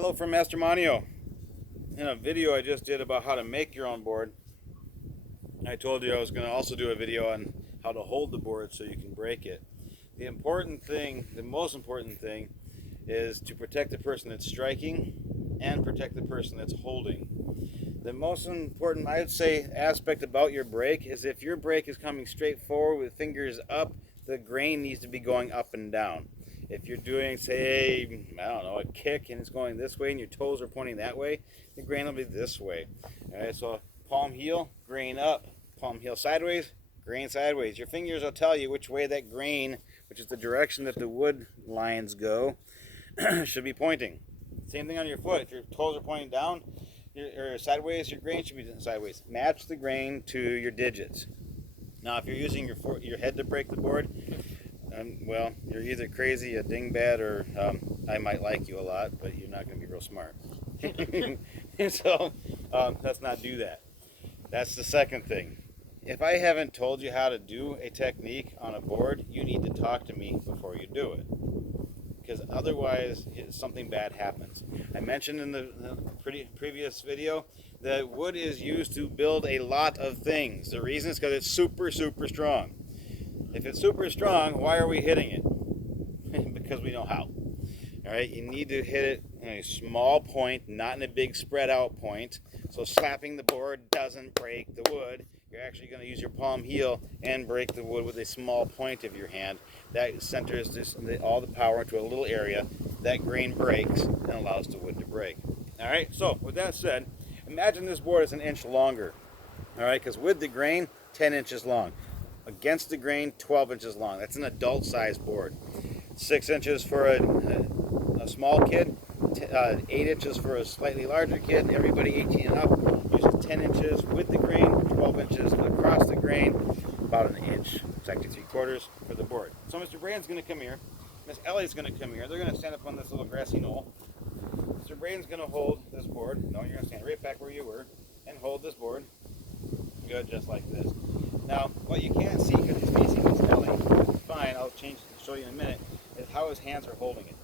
Hello from Master Manio. In a video I just did about how to make your own board, I told you I was going to also do a video on how to hold the board so you can break it. The most important thing is to protect the person that's striking and protect the person that's holding. The most important, I would say, aspect about your break is if your break is coming straight forward with fingers up, the grain needs to be going up and down. If you're doing, say, I don't know, a kick and it's going this way and your toes are pointing that way, the grain will be this way. All right, so palm heel, grain up. Palm heel sideways, grain sideways. Your fingers will tell you which way that grain, which is the direction that the wood lines go, should be pointing. Same thing on your foot. If your toes are pointing down or sideways, your grain should be sideways. Match the grain to your digits. Now, if you're using your head to break the board, well, you're either crazy, a dingbat, or I might like you a lot, but you're not going to be real smart. So let's not do that. That's the second thing. If I haven't told you how to do a technique on a board, you need to talk to me before you do it, because otherwise something bad happens. I mentioned in the previous video that wood is used to build a lot of things. The reason is because it's super strong. If it's super strong, why are we hitting it? Because we know how. All right, you need to hit it in a small point, not in a big spread out point. So slapping the board doesn't break the wood. You're actually going to use your palm heel and break the wood with a small point of your hand. That centers all the power into a little area. That grain breaks and allows the wood to break. All right, so with that said, imagine this board is an inch longer. All right, because with the grain, 10 inches long. Against the grain, 12 inches long. That's an adult size board. 6 inches for a small kid, 8 inches for a slightly larger kid. Everybody 18 and up uses 10 inches with the grain, 12 inches across the grain, about an inch, exactly 3/4 for the board. So Mr. Braden's going to come here. Miss Ellie's going to come here. They're going to stand up on this little grassy knoll. Mr. Braden's going to hold this board. No, you're going to stand right back where you were and hold this board. Good, just like this. Now, what you can't see because he's facing Miss Ellie, fine, I'll show you in a minute, is how his hands are holding it.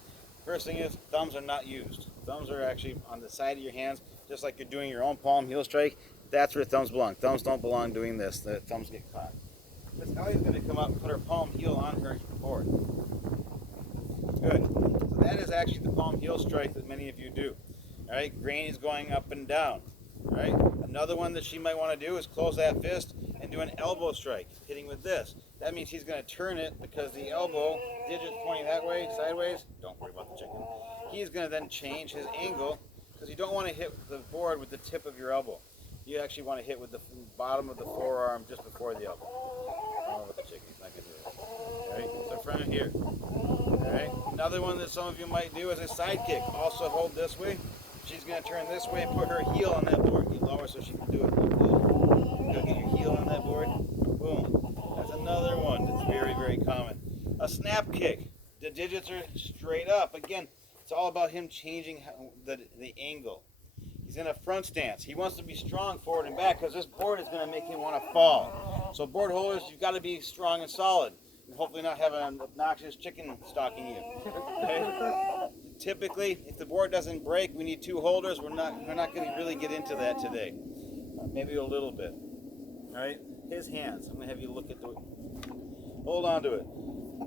First thing is, thumbs are not used. Thumbs are actually on the side of your hands, just like you're doing your own palm heel strike. That's where thumbs belong. Thumbs don't belong doing this. The thumbs get caught. Miss Ellie's going to come up and put her palm heel on her board. Good. So that is actually the palm heel strike that many of you do. All right, grain is going up and down. All right. Another one that she might want to do is close that fist and do an elbow strike, hitting with this. That means he's going to turn it because the elbow, digits pointing that way, sideways, don't worry about the chicken. He's going to then change his angle because you don't want to hit the board with the tip of your elbow. You actually want to hit with the bottom of the forearm just before the elbow. I don't know what the chicken's not going to do it. All right, so from here. All right, another one that some of you might do is a side kick. Also hold this way. She's going to turn this way and put her heel on that board. Get lower so she can do it like this. Go get your heel on that board. Boom. That's another one that's very common. A snap kick. The digits are straight up. Again, it's all about him changing the angle. He's in a front stance. He wants to be strong forward and back because this board is going to make him want to fall. So board holders, you've got to be strong and solid. And hopefully not have an obnoxious chicken stalking you. Okay? Typically, if the board doesn't break, we need 2 holders. We're not going to really get into that today. Maybe a little bit. All right, his hands. I'm going to have you look at hold on to it.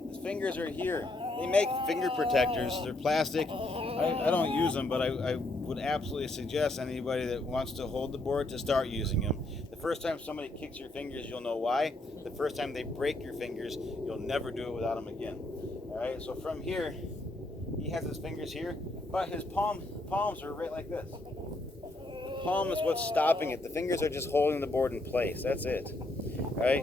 His fingers are here. They make finger protectors. They're plastic. I don't use them, but I would absolutely suggest anybody that wants to hold the board to start using them. The first time somebody kicks your fingers, you'll know why. The first time they break your fingers, you'll never do it without them again. All right, so from here, he has his fingers here, but his palms are right like this. The palm is what's stopping it. The fingers are just holding the board in place. That's it. All right?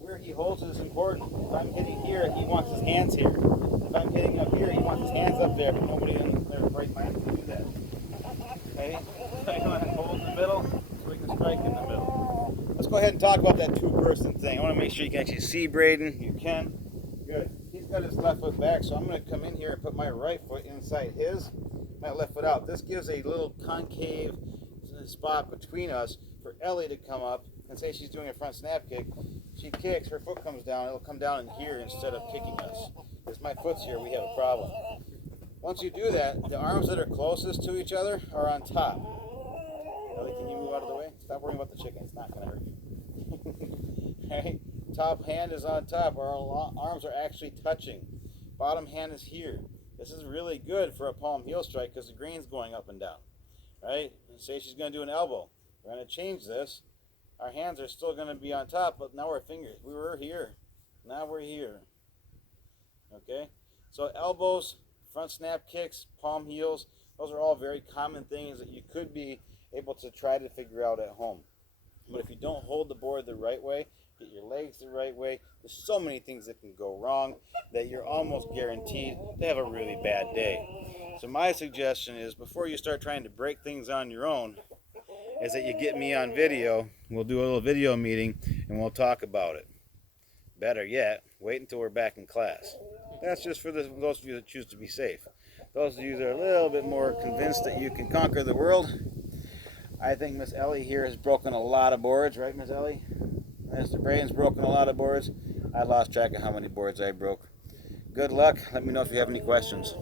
Where he holds it is important. If I'm hitting here, he wants his hands here. If I'm hitting up here, he wants his hands up there, but nobody in their right mind can do that. Okay? So you want to hold in the middle so we can strike in the middle. Let's go ahead and talk about that 2-person thing. I want to make sure you can actually see Braden. You can. Good. He's got his left foot back, so I'm going to come in here and put my right foot inside his, my left foot out. This gives a little concave spot between us for Ellie to come up and say she's doing a front snap kick. She kicks, her foot comes down, it'll come down in here instead of kicking us. If my foot's here, we have a problem. Once you do that, the arms that are closest to each other are on top. Ellie, can you move out of the way? Stop worrying about the chicken. It's not going to hurt you. Right? Top hand is on top. Our arms are actually touching. Bottom hand is here. This is really good for a palm heel strike because the green's going up and down. Right? Say she's going to do an elbow. We're going to change this. Our hands are still going to be on top, but now our fingers. We were here. Now we're here. Okay? So elbows, front snap kicks, palm heels, those are all very common things that you could be able to try to figure out at home. But if you don't hold the board the right way, get your legs the right way, there's so many things that can go wrong that you're almost guaranteed to have a really bad day. So my suggestion is, before you start trying to break things on your own, is that you get me on video. We'll do a little video meeting and we'll talk about it. Better yet, wait until we're back in class. That's just for those of you that choose to be safe. Those of you that are a little bit more convinced that you can conquer the world, I think Miss Ellie here has broken a lot of boards, right, Miss Ellie? Mr. Braden's broken a lot of boards. I lost track of how many boards I broke. Good luck. Let me know if you have any questions.